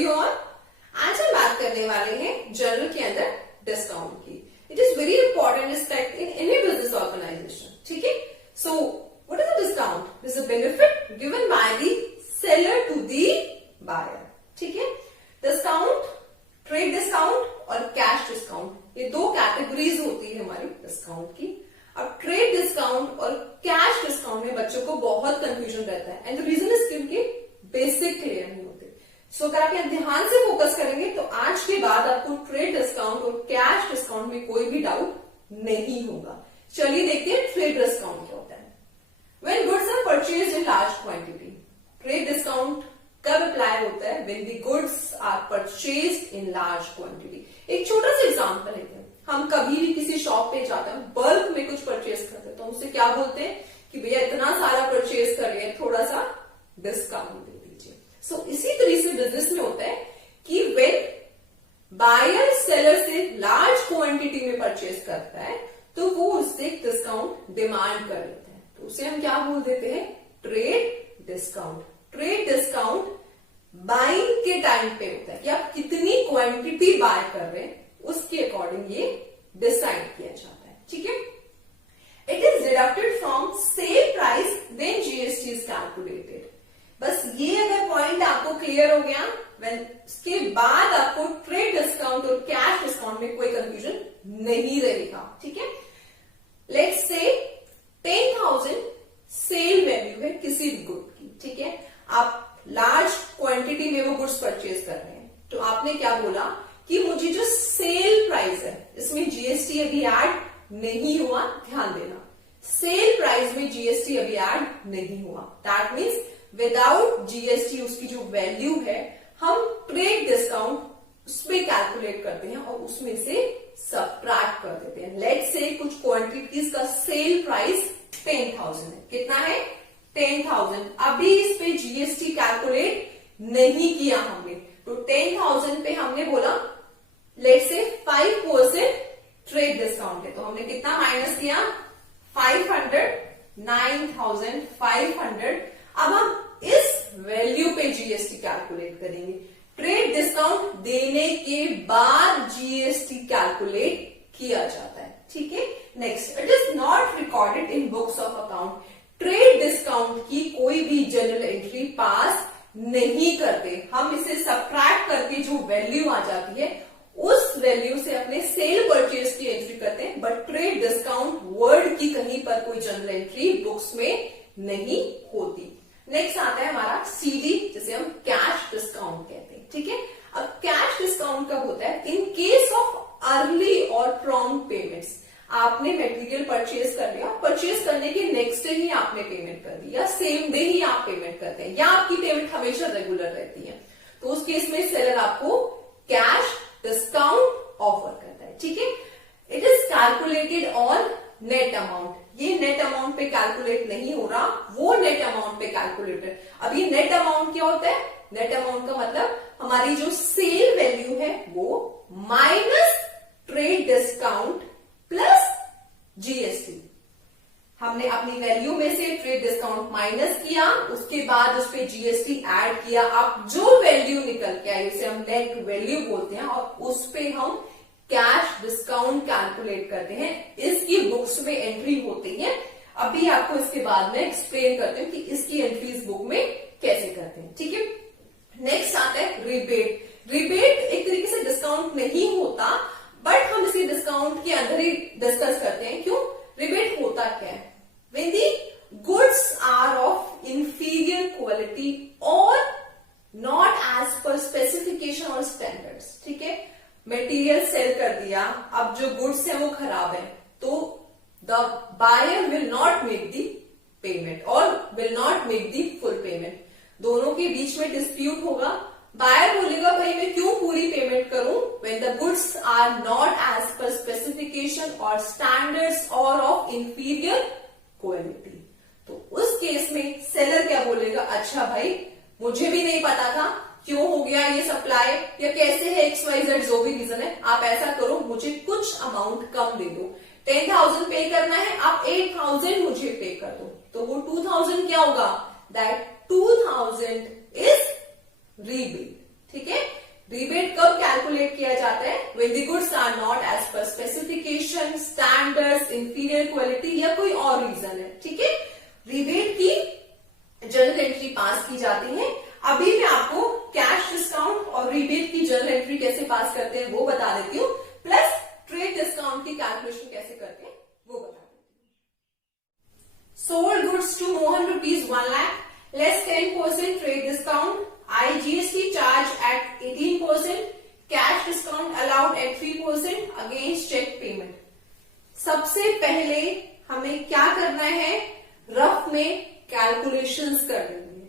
You all. आज हम बात करने वाले हैं जनरल के अंदर डिस्काउंट की। It is very important aspect in any business organisation. ठीक है, so what is the discount? This is a benefit given by the seller to the buyer. ठीक है, डिस्काउंट, ट्रेड डिस्काउंट और कैश डिस्काउंट, ये दो categories होती है हमारी डिस्काउंट की। अब ट्रेड डिस्काउंट और कैश डिस्काउंट में बच्चों को बहुत कंफ्यूजन रहता है एंड द रीजन इज क्योंकि बेसिक क्लियर नहीं होते। सो अगर आप यहाँ ध्यान से फोकस करेंगे तो आज के बाद आपको ट्रेड डिस्काउंट और कैश डिस्काउंट में कोई भी डाउट नहीं होगा। चलिए देखते हैं ट्रेड डिस्काउंट क्या होता है। When goods are purchased in large quantity, trade discount कब अप्लाई होता है? When the goods are purchased in large quantity. एक छोटा सा एग्जांपल लेते हैं। हम कभी भी किसी शॉप पे जाते हैं, बल्क में कुछ परचेज करते हैं, तो उससे क्या बोलते हैं कि भैया इतना सारा परचेज कर रहे हैं, थोड़ा सा डिस्काउंट दे दीजिए। सो इसी तरह से बिजनेस में होता है कि व्हेन बायर सेलर से लार्ज क्वांटिटी में परचेज करता है तो वो उससे डिस्काउंट डिमांड कर लेता है, तो उसे हम क्या बोल देते हैं? Trade discount. Trade discount buying के टाइम पे होता है कि आप कितनी क्वांटिटी बाय कर रहे हैं, उसके अकॉर्डिंग ये डिसाइड किया जाता है। ठीक है, it is deducted from sale price when GST is calculated. बस ये अगर पॉइंट आपको क्लियर हो गया, इसके बाद आपको ट्रेड डिस्काउंट और कैश डिस्काउंट में कोई कंफ्यूजन नहीं रहेगा। ठीक है, लेट्स से 10,000 सेल वैल्यू है किसी भी गुड की। ठीक है, आप लार्ज क्वांटिटी में वो गुड्स परचेज कर रहे हैं, तो आपने क्या बोला कि मुझे जो सेल प्राइस है इसमें जीएसटी अभी ऐड नहीं हुआ। ध्यान देना, सेल प्राइस में जीएसटी अभी ऐड नहीं हुआ। दैट मीन्स विदाउट जीएसटी उसकी जो वैल्यू है हम ट्रेड डिस्काउंट उसमें कैलकुलेट करते हैं और उसमें से सबट्रैक्ट कर देते हैं। लेट्स से कुछ क्वांटिटीज का सेल प्राइस 10,000 है। कितना है? 10,000। अभी इस पे जीएसटी कैलकुलेट नहीं किया हमने, तो 10,000 पे हमने बोला लेट्स से 5% ट्रेड डिस्काउंट है, तो हमने कितना माइनस किया? 500, 9,500। अब हम इस वैल्यू पे जीएसटी कैलकुलेट करेंगे। ट्रेड डिस्काउंट देने के बाद जीएसटी कैलकुलेट किया जाता है। ठीक है, next, it is not recorded in books of account. Trade discount की कोई भी जनरल एंट्री पास नहीं करते, हम इसे सबट्रैक्ट करके जो वैल्यू आ जाती है उस वैल्यू से अपने सेल परचेज की एंट्री करते हैं, बट ट्रेड डिस्काउंट वर्ड की कहीं पर कोई जनरल एंट्री बुक्स में नहीं होती। नेक्स्ट आता है हमारा सीडी, जिसे हम कैश डिस्काउंट कहते हैं। ठीक है, अब कैश डिस्काउंट कब होता है? इन केस ऑफ अर्ली और प्रॉम्प्ट पेमेंट्स। आपने मटेरियल परचेज कर लिया, परचेज करने के नेक्स्ट डे ही आपने पेमेंट कर दी या सेम डे ही आप पेमेंट करते हैं या आपकी पेमेंट हमेशा रेगुलर रहती है, तो उस केस में सेलर आपको कैश डिस्काउंट ऑफर करता है। ठीक है, it is calculated on net amount. ये नेट अमाउंट पे कैलकुलेट नहीं हो रहा, वो नेट अमाउंट पे कैलकुलेटेड। अब ये नेट अमाउंट क्या होता है? नेट अमाउंट का मतलब हमारी जो सेल वैल्यू है वो minus trade discount plus GST. हमने अपनी वैल्यू में से ट्रेड डिस्काउंट माइनस किया, उसके बाद उस पर जीएसटी ऐड किया। अब जो वैल्यू निकल के आई उसे हम नेट वैल्यू बोलते हैं और उस पे हम कैश डिस्काउंट कैलकुलेट करते हैं। इसकी बुक्स में एंट्री होती है। अभी आपको इसके बाद में एक्सप्लेन करते हैं कि इसकी एंट्रीज बुक में कैसे करते हैं। ठीक है, नेक्स्ट आता है रिबेट। रिबेट एक तरीके से डिस्काउंट नहीं होता, बट हम इसी डिस्काउंट के अंदर ही डिस्कस करते हैं। क्यों? रिबेट होता क्या है? When the goods are of inferior quality or not as per specification or standards. ठीक है, मटेरियल सेल कर दिया, अब जो गुड्स है वो खराब है, तो the buyer will not make the payment और will not make the full payment. दोनों के बीच में डिस्प्यूट होगा। बायर बोलेगा भाई मैं क्यों पूरी पेमेंट करूं? when the goods are not as per specification or standards or of inferior quality, तो उस केस में सेलर क्या बोलेगा? अच्छा भाई मुझे भी नहीं पता था क्यों हो गया ये सप्लाई या कैसे है XYZ जो भी रीजन है, आप ऐसा करो मुझे कुछ अमाउंट कम दे दो। 10,000 पे करना है, आप 8,000 मुझे पे कर दो, तो वो 2,000 क्या होगा? That 2,000 is rebate. ठीक है। रिबेट कब कैलकुलेट किया जाता है? When the goods are not as per specification, standards, inferior quality या कोई और रीजन है, ठीक है। रिबेट की जर्नल एंट्री पास की जाती है। अभी मैं आपको कैश डिस्काउंट और रिबेट की जर्नल एंट्री कैसे पास करते हैं वो बता देती हूँ, प्लस ट्रेड डिस्काउंट की कैलकुलेशन कैसे करते हैं वो बता देती हूँ। Sold goods to Mohan rupees 1 lakh, less 10% trade discount, IGST charge at 18%, cash discount allowed at 3% against check payment। सबसे पहले हमें क्या करना है? रफ में कैलकुलेशंस करनी है।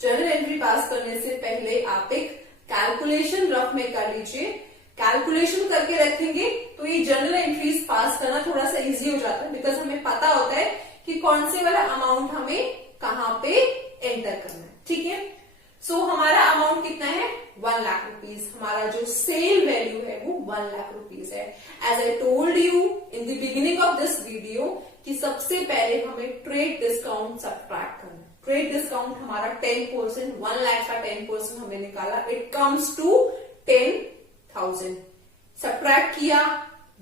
जर्नल एंट्री पास करने से पहले आप एक कैलकुलेशन रफ में कर लीजिए। कैलकुलेशन करके रखेंगे तो ये जर्नल एंट्रीज पास करना थोड़ा सा इजी हो जाता है, बिकॉज हमें पता होता है कि कौन से वाला अमाउंट हमें कहां पे एंटर करना है, ठीक है। सो हमारा अमाउंट कितना है? 1 लाख रुपीज। हमारा जो सेल वैल्यू है वो 1 लाख रुपीज है। As I told you in the beginning of this video कि सबसे पहले हमें ट्रेड डिस्काउंट सब्ट्रैक्ट करना है। ट्रेड डिस्काउंट हमारा 10%, 1 लाख का 10% हमने निकाला, इट कम्स टू 10,000। सब्ट्रैक्ट किया,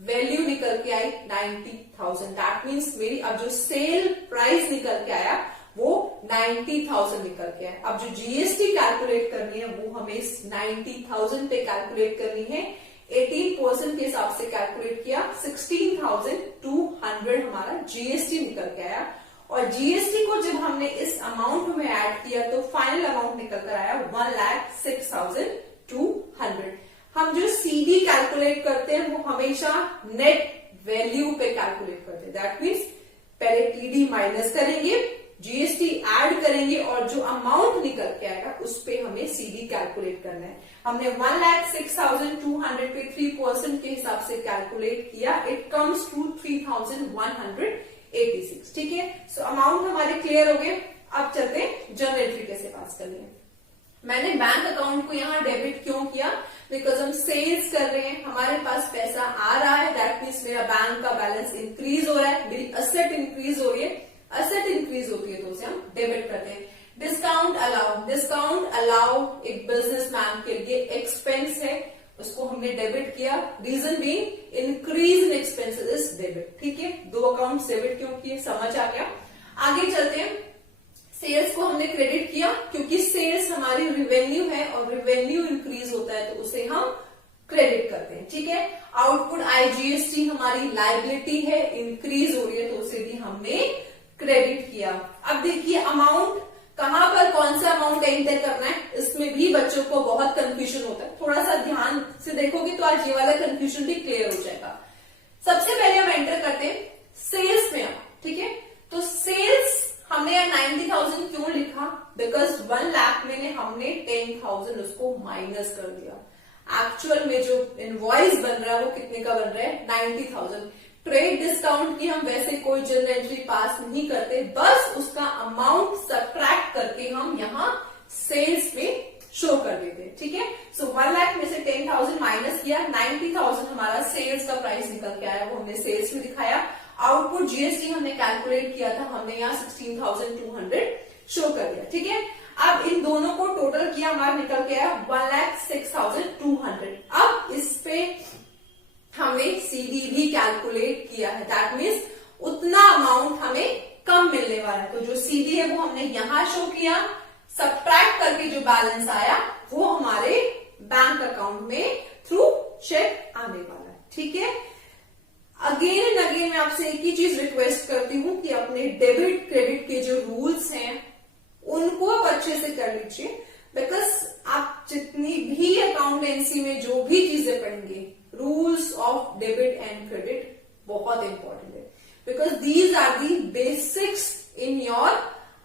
वैल्यू निकल के आई 90,000। दैट मीन्स मेरी अब जो सेल प्राइस निकल के आया वो 90,000 निकल के आया। अब जो जीएसटी कैलकुलेट करनी है वो हमें 90,000 पे कैलकुलेट करनी है। 18% के हिसाब से कैलकुलेट किया, 16,200 हमारा जीएसटी निकल के आया। और जीएसटी को जब हमने इस अमाउंट में ऐड किया तो फाइनल अमाउंट निकल कर आया 1,06,200। हम जो सीडी कैलकुलेट करते हैं वो हमेशा नेट वैल्यू पे कैलकुलेट करते हैं। दैट मीन्स पहले टीडी माइनस करेंगे, जीएसटी ऐड करेंगे और जो अमाउंट निकल के आएगा उस पे हमें सीडी कैलकुलेट करना है। हमने 1,06,200 पे 3% के हिसाब से कैलकुलेट किया, इट कम्स टू 3,186, ठीक है। सो अमाउंट हमारे क्लियर हो गए। अब चलते हैं जर्नल एंट्री कैसे पास करनी है। मैंने बैंक अकाउंट को यहाँ डेबिट क्यों किया? बिकॉज हम सेल्स कर रहे हैं, हमारे पास पैसा आ रहा है, दैट मीन्स मेरा बैंक का बैलेंस इंक्रीज हो रहा है, मेरी असेट इंक्रीज हो रही है। असेट इंक्रीज होती है तो उसे हम डेबिट करते हैं। डिस्काउंट अलाउ एक बिजनेसमैन के लिए एक्सपेंस है, उसको हमने डेबिट किया। Reason being increase in expenses is debit, ठीक है। 2 अकाउंट डेबिट क्यों किए समझ आ गया। आगे चलते हैं। सेल्स को हमने क्रेडिट किया क्योंकि सेल्स हमारी रिवेन्यू है और रिवेन्यू इंक्रीज होता है तो उसे हम क्रेडिट करते हैं, ठीक है। आउटपुट IGST हमारी लायबिलिटी है, इंक्रीज हो रही है तो उसे भी हमने क्रेडिट किया। अब देखिए अमाउंट कहां पर कौन सा अमाउंट एंटर करना है, इसमें भी बच्चों को बहुत कंफ्यूजन होता है। थोड़ा सा ध्यान से देखोगे तो आज ये वाला कंफ्यूजन भी क्लियर हो जाएगा। सबसे पहले हम एंटर करते हैं सेल्स में, ठीक है। तो सेल्स हमने 90,000 क्यों लिखा? बिकॉज 1 लाख में हमने 10,000 उसको माइनस कर दिया। एक्चुअल में जो इनवॉइस बन रहा है वो कितने का बन रहा है? 90,000। ट्रेड डिस्काउंट की हम वैसे कोई जर्नल एंट्री पास नहीं करते, बस उसका अमाउंट सब्ट्रैक्ट करके हम यहाँ सेल्स में शो कर देते हैं, ठीक है। सो 1 लाख में से 10,000 माइनस किया, 90,000 हमारा सेल्स का प्राइस निकल के आया, वो हमने सेल्स में दिखाया। आउटपुट जीएसटी हमने कैलकुलेट किया था, हमने यहाँ 16,200 शो कर दिया, ठीक है। अब इन दोनों को टोटल किया, हमारा निकल के आया 1,06,200। अब इस पे हमने सीडी भी कैलकुलेट किया है, दैट मीन्स उतना अमाउंट हमें कम मिलने वाला है। तो जो सीडी है वो हमने यहां शो किया, सब्ट्रैक्ट करके जो बैलेंस आया वो हमारे बैंक अकाउंट में थ्रू चेक आने वाला है, ठीक है। अगेन एंड अगेन मैं आपसे एक ही चीज रिक्वेस्ट करती हूं कि अपने डेबिट क्रेडिट के जो रूल्स हैं उनको आप अच्छे से कर लीजिए, बिकॉज आप जितनी भी अकाउंटेंसी में जो भी चीजें पढ़ेंगे, rules of debit and credit बहुत इंपॉर्टेंट है, because these are the basics in your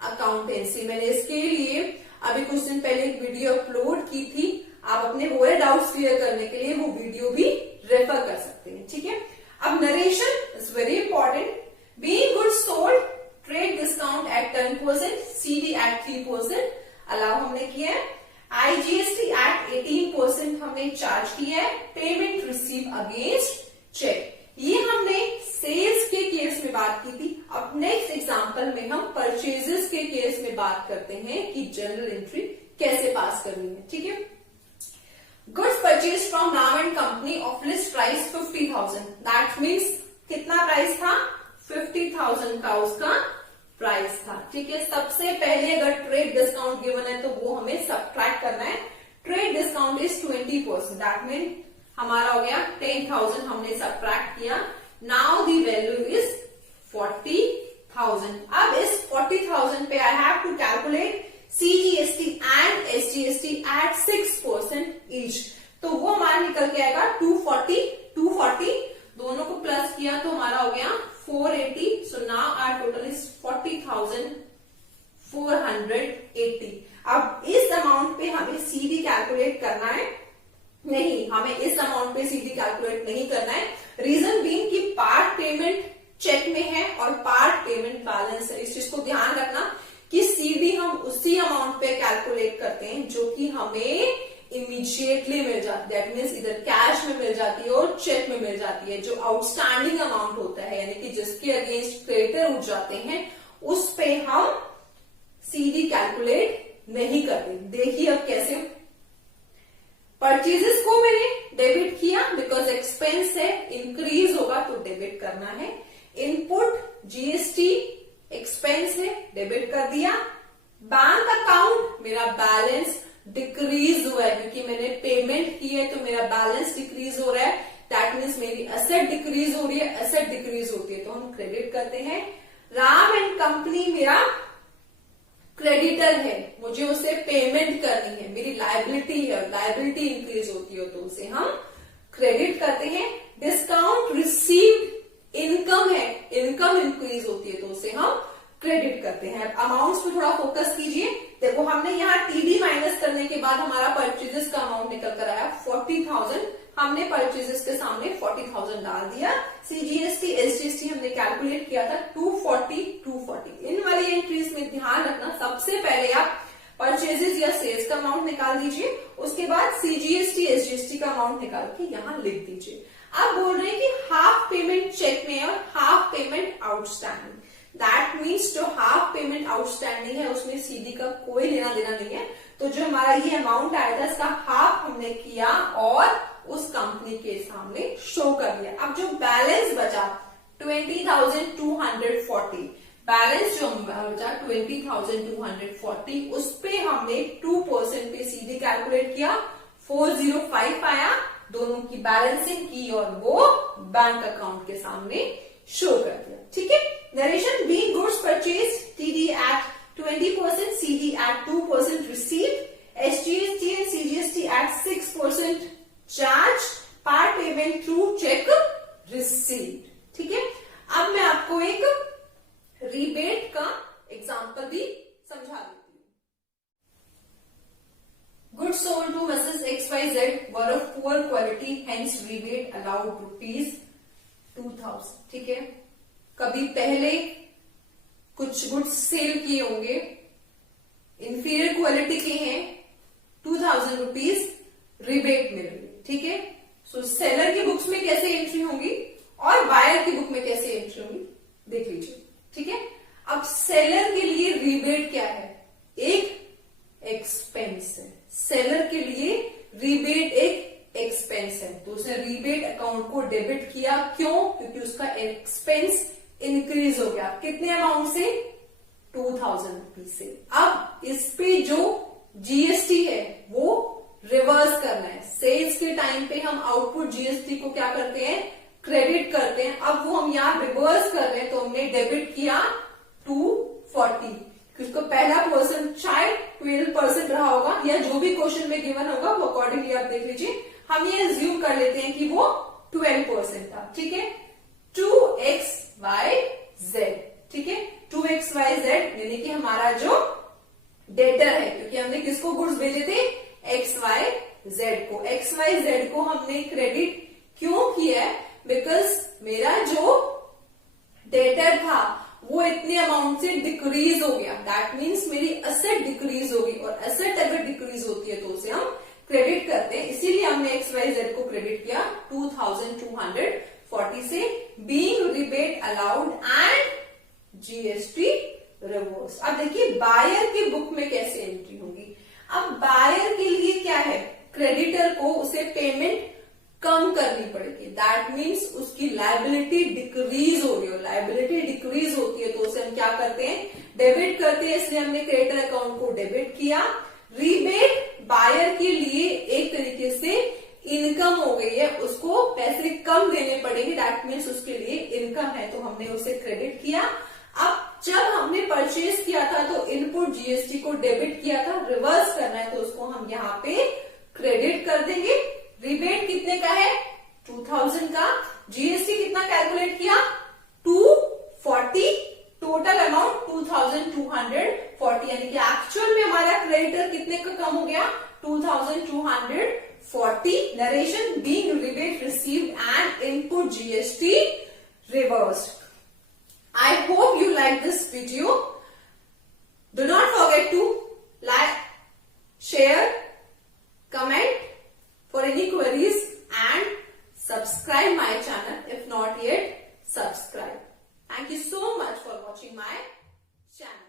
accountancy. मैंने इसके लिए अभी कुछ दिन पहले एक वीडियो अपलोड की थी, आप अपने वो डाउट्स क्लियर करने के लिए वो वीडियो भी रेफर कर सकते हैं, ठीक है। अब narration is very important. Being goods sold, trade discount at 10%, CD at 3% allow हमने किया है। IGST एट 18% हमने चार्ज किया है। पेमेंट रिसीव अगेंस्ट चेक, ये हमने सेल्स के केस में बात की थी। अब नेक्स्ट एग्जांपल में हम परचेजेस के केस में बात करते हैं कि जर्नल एंट्री कैसे पास करनी है, ठीक है। Goods purchase from Ram and company of list price 50,000, that means कितना प्राइस था, 50,000 का उसका प्राइस था। ठीक है, सबसे पहले अगर ट्रेड डिस्काउंट गिवन है तो वो हमें सबट्रैक्ट करना है। Trade discount is 20%, that mean हमारा हो गया 10,000, हमने सबट्रैक्ट किया। Now the value is 40,000। अब इस 40,000 पे I have to calculate CGST and SGST at 6% each, तो वो हमारा निकल के आएगा 240 दोनों को प्लस किया तो हमारा हो गया 480। So now our total is 40,480। अब इस अमाउंट पे हमें CD कैलकुलेट करना है, नहीं हमें इस अमाउंट पे CD कैलकुलेट नहीं करना है। रीजन बीइंग कि पार्ट पेमेंट चेक में है और पार्ट पेमेंट बैलेंस है। इस चीज को ध्यान रखना कि CD हम उसी अमाउंट पे कैलकुलेट करते हैं जो कि हमें इमीडिएटली मिल जाती है, दैट मीन्स इधर कैश में मिल जाती है और चेक में मिल जाती है। जो आउटस्टैंडिंग अमाउंट होता है यानी कि जिसके अगेंस्ट क्रेडिटर उठ जाते हैं उस पे हम CD कैलकुलेट नहीं करते। देखिए अब कैसे, परचेजेस को मैंने डेबिट किया बिकॉज एक्सपेंस है, इंक्रीज होगा तो डेबिट करना है। इनपुट GST एक्सपेंस है, डेबिट कर दिया। बैंक अकाउंट मेरा बैलेंस डिक्रीज हुआ है क्योंकि मैंने पेमेंट की है तो मेरा बैलेंस डिक्रीज हो रहा है, दैट मीन्स मेरी एसेट डिक्रीज हो रही है। एसेट डिक्रीज होती है तो हम क्रेडिट करते हैं। राम एंड कंपनी मेरा क्रेडिटर है, मुझे उसे पेमेंट करनी है, मेरी लायबिलिटी है, लायबिलिटी इंक्रीज होती है तो उसे हम क्रेडिट करते हैं। डिस्काउंट रिसीव्ड इनकम है, इनकम इंक्रीज होती है तो उसे हम क्रेडिट करते हैं। अमाउंट्स पे थोड़ा फोकस कीजिए। देखो हमने यहाँ TD माइनस करने के बाद हमारा परचेजेस का अमाउंट निकल कर आया 40,000, हमने परचेजेस के सामने 40,000 डाल दिया। CGST SGST हमने कैलकुलेट किया था 240। इन वाली एंट्रीज में ध्यान रखना, सबसे पहले आप परचेजेस या सेल्स का अमाउंट निकाल दीजिए, उसके बाद CGST SGST का अमाउंट निकाल के यहाँ लिख दीजिए। आप बोल रहे हैं कि हाफ पेमेंट चेक में और half payment outstanding, that means जो हाफ पेमेंट आउटस्टैंडिंग है उसमें CD का कोई लेना देना नहीं है। तो जो हमारा ये अमाउंट आया था इसका हाफ हमने किया और उस कंपनी के सामने शो कर दिया। अब जो बैलेंस बचा 20,240, बैलेंस जो बचा 20,240 उस पे हमने 2% पे CD कैलकुलेट किया, 405 आया, दोनों की बैलेंसिंग की और वो बैंक अकाउंट के सामने शो कर दिया। ठीक है, narration being goods purchase TD at 20%, CD at 2% received, SGST and CGST at 6% charge, part payment through check received। ठीक है, अब मैं आपको एक रिबेट का एग्जांपल भी समझा देती हूँ। Goods sold to Mrs. XYZ were of poor quality, hence rebate allowed ₹2,000। ठीक है, कभी पहले कुछ गुड्स सेल किए होंगे, इंफीरियर क्वालिटी के हैं, 2,000 रुपीज रिबेट मिल रही है। ठीक है, सो सेलर की बुक्स में कैसे एंट्री होंगी और बायर की बुक में कैसे एंट्री होंगी देख लीजिए। ठीक है, अब सेलर के लिए रिबेट क्या है, एक एक्सपेंस है। सेलर के लिए रिबेट एक एक्सपेंस है तो उसने रिबेट अकाउंट को डेबिट किया, क्यों, क्योंकि उसका एक्सपेंस इंक्रीज हो गया। कितने अमाउंट से, 2,000 रुपीज से। अब इस पे जो GST है वो रिवर्स करना है। सेल्स के टाइम पे हम आउटपुट GST को क्या करते हैं, क्रेडिट करते हैं। अब वो हम यहाँ रिवर्स कर रहे हैं तो हमने डेबिट किया 240, उसको पहला पर्सन चाहे 12% रहा होगा या जो भी क्वेश्चन में गिवन होगा वो अकॉर्डिंगली आप देख लीजिए। हम ये अज्यूम कर लेते हैं कि वो 12% था। ठीक है, 2XYZ। ठीक है, 2XYZ यानी कि हमारा जो डेटर है, क्योंकि हमने किसको गुड्स भेजे थे, XYZ को। XYZ को हमने क्रेडिट क्यों किया है, बिकॉज मेरा जो डेटर था वो इतने अमाउंट से डिक्रीज हो गया, दैट मीन्स मेरी एसेट डिक्रीज होगी और एसेट अगर डिक्रीज होती है तो उसे हम क्रेडिट करते हैं। इसीलिए हमने XYZ को क्रेडिट किया 2,240 से। Being rebate allowed and GST reverse. अब देखिए बायर की बुक में कैसे एंट्री होगी। अब बायर के लिए क्या है, क्रेडिटर को उसे पेमेंट कम करनी पड़ेगी। दैट मीन्स उसकी लायबिलिटी डिक्रीज हो रही हो। लायबिलिटी डिक्रीज होती है तो उसे हम क्या करते हैं, डेबिट करते हैं। इसलिए हमने क्रेडिटर अकाउंट को डेबिट किया। रिबेट बायर के लिए एक तरीके से इनकम हो गई है, उसको पैसे कम देने पड़ेंगे। दैट मीन्स उसके लिए इनकम है तो हमने उसे क्रेडिट किया। अब जब हमने परचेज किया था तो इनपुट जीएसटी को डेबिट किया था, रिवर्स करना है तो उसको हम यहाँ पे क्रेडिट कर देंगे। रिबेट कितने का है, 2000 का। जीएसटी कितना कैलकुलेट किया, 240, टोटल अमाउंट 2240, यानी कि एक्चुअल में हमारा क्रेडिटर कितने का कम हो गया, 2240। Narration being rebate received and input GST reversed. I hope you like this video. Do not forget to like, share, comment for any queries and subscribe my channel if not yet subscribe. Thank you so much for watching my channel.